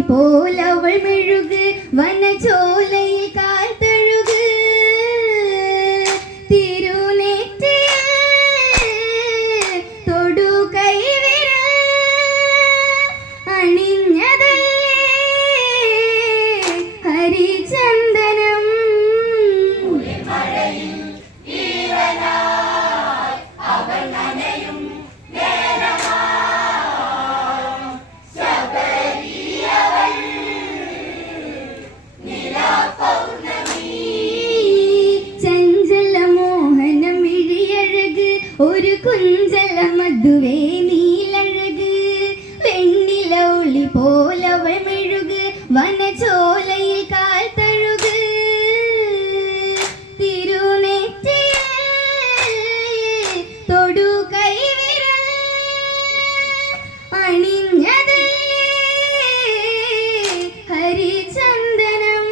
ഒളി പോലവൾ മെഴുക് വനചോലയിൽ കാൽ തഴുക് തിരുനെറ്റിയിൽ തൊടു കൈവിരൽ അണിഞ്ഞതല്ലേ ഹരിചന്ദനം ഒരു കുഞ്ചല മധുവേ നീലഴക് വെണ്ണില ഒളി പോലവൾ മെഴുക് വനചോലയിൽ കാൽ തഴുക് തിരുനെറ്റിയിൽ തൊടു കൈവിരൽ അണിഞ്ഞതല്ലേ ഹരിചന്ദനം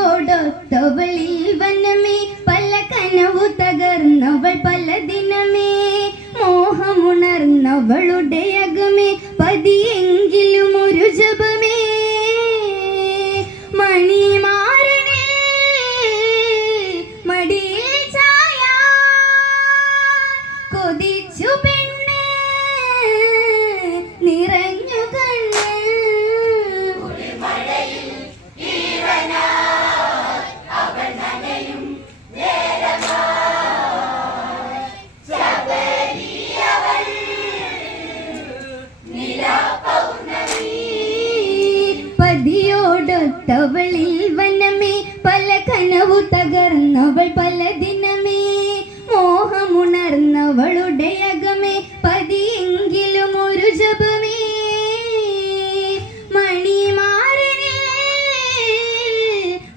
പതിയോടൊത്തവളിൽ വനമേ പല കനവു തകർന്നവൾ പല ദിനമേ മോഹമുണർന്നവളുടെ അകമേ പതിയെങ്കിലും ഒരു ജപമേ മണിമാരനെ മടിയിൽ ചായ കൊതിച്ചു പെണ്ണ് നിറഞ്ഞു കണ്ണ് പതിയോടൊത്തവളിൽ വനമേ പല കനവു തകർന്നവൾ പല ദിനമേ മോഹമുണർന്നവളുടെ അകമേ പതിയെങ്കിലും ഒരു ജപമേ മണിമാരനെ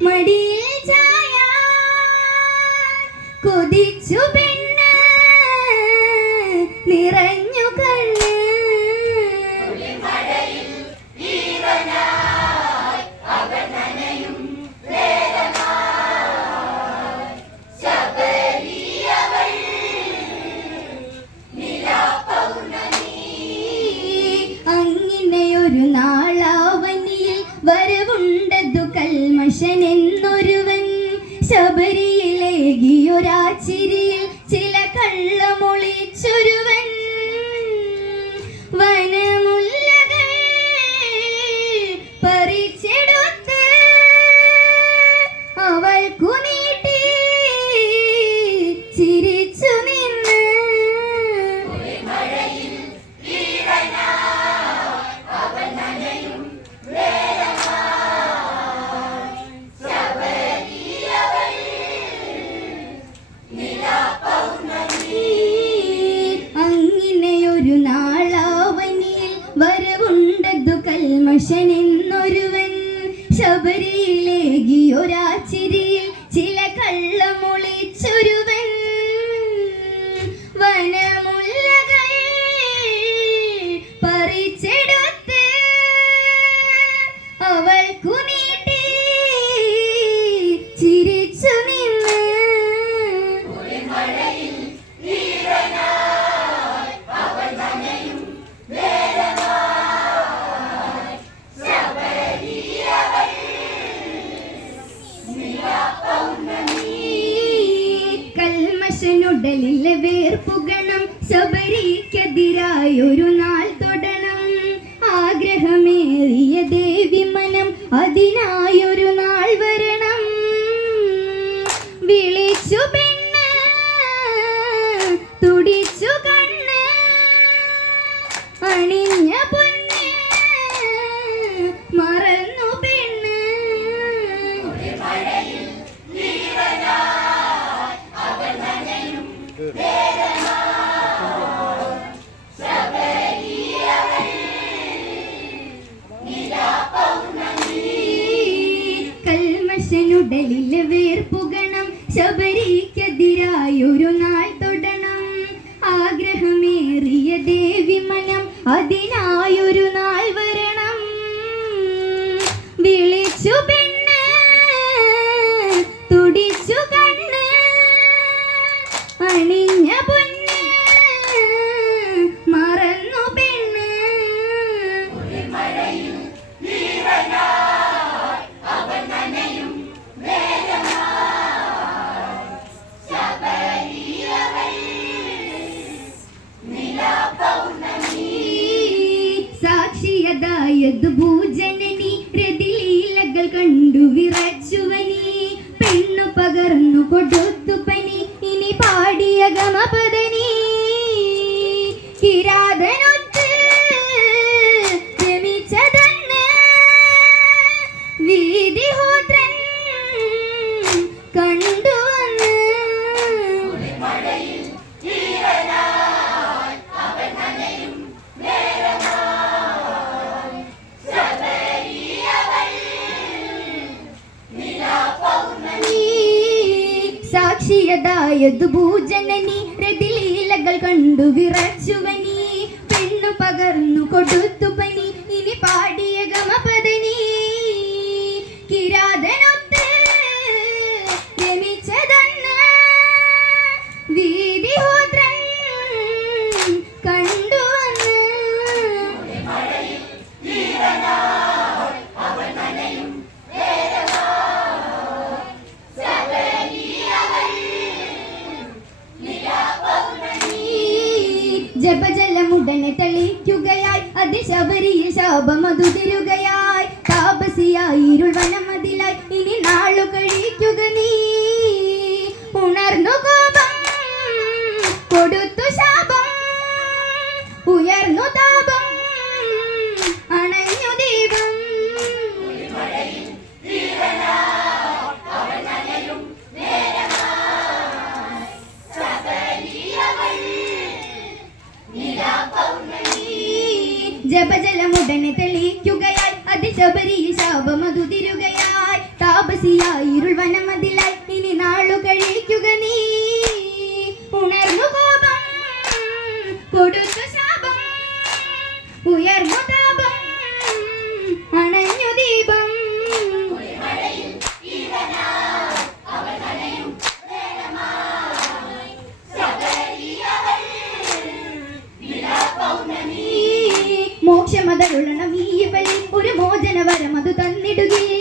മടിയിൽ ചായ കൊതിച്ചു പെണ്ണ് നിറഞ്ഞു കണ്ണ് അങ്ങനെയൊരു നാളാവനിയിൽ വരവുണ്ടതു കൽമശനെന്നൊരുവൻ ശബരിയിലേകിയൊരാച്ചിരിയിൽ ചില കള്ളമൊളിച്ചൊരുവൻ വനമുല്ലകൾ പറിച്ചെടുത്ത് അവൾക്കു നീട്ടി ചിരിച്ചു നിന്ന് അങ്ങനെയൊരു നാളാവനിയിൽ വരവുണ്ടതു കൽമശനെന്നൊരുവൻ ശബരിയിലേകിയൊരാച്ചിരിയിൽ ചില കള്ളമൊളിച്ചൊരുവൻ വനമുല്ലകൾ പറിച്ചെടുത്ത് അവൾക്കു നീട്ടി ചിരിച്ചു നിന്ന് കൽമശനുടലിലെ വേർപ്പുഗണം ശബരിക്കെതിരായൊരു നാൾ തൊടണം ആഗ്രഹമേറിയ ദേവി മനം അതിനായൊരു നാൾ വരണം വിളിച്ചു പെണ്ണ് തുടിച്ചു കണ്ണ് അണിഞ്ഞ പൊന്ന് മറന്നു പെണ്ണ് കൽമശനുടലിലെ വേർപ്പുഗണം ശബരിക്കെതിരായൊരു നാൾ തൊടണം ആഗ്രഹമേറിയ ദേവി മനം അതിനായൊരു നാൾ വരണം സാക്ഷിയതായത് ഭൂജനനി രതിലീലകൾ കണ്ടു വിറച്ചുവനി പെണ്ണു പകർന്നു കൊടുത്തു പനി ഇനി പാടിയ ഗമപദനി കിരാതനൊത്ത് രമിച്ചതന്ന് വീതിഹോത്രൻ കണ്ടുവന്ന് സാക്ഷിയതായത് ഭൂജനനി രതിലീലകൾ കണ്ടു വിറച്ചുവനി പെണ്ണു പകർന്നു കൊടുത്തു പനി ഇനി പാടിയ ഗമപദനി കിരാതനൊത്ത് രമിച്ചതന്ന് വീതിഹോത്രൻ കണ്ടുവന്ന് ജപജലമുടനെ തെളിക്കുകയായി അതിശബരിയിൽ ശാപമതുതിരുകയായി താപസിയായി ഇരുൾ വനമതിലായി ഇനി നാളു കഴിക്കുക നീ ഉണർന്നു കോപം കൊടുത്തു ശാപം ഉയർന്നു താപം അണഞ്ഞു ദീപം ജപജലമുടനെ തെളിക്കുകയായി അതിശബരിയിൽ ശാപമതുതിരുകയായി താപസിയായി ഇരുൾ വനമതിലായി ഇനി നാളു കഴിക്കുക നീ ഉണർന്നു കോപം കൊടുത്തു ശാപം ഉയർന്നു താപം അണഞ്ഞു ദീപം മോക്ഷമതരുളണം ഈ ബലി ഒരു മോചനവരം അത് തന്നിടുകേ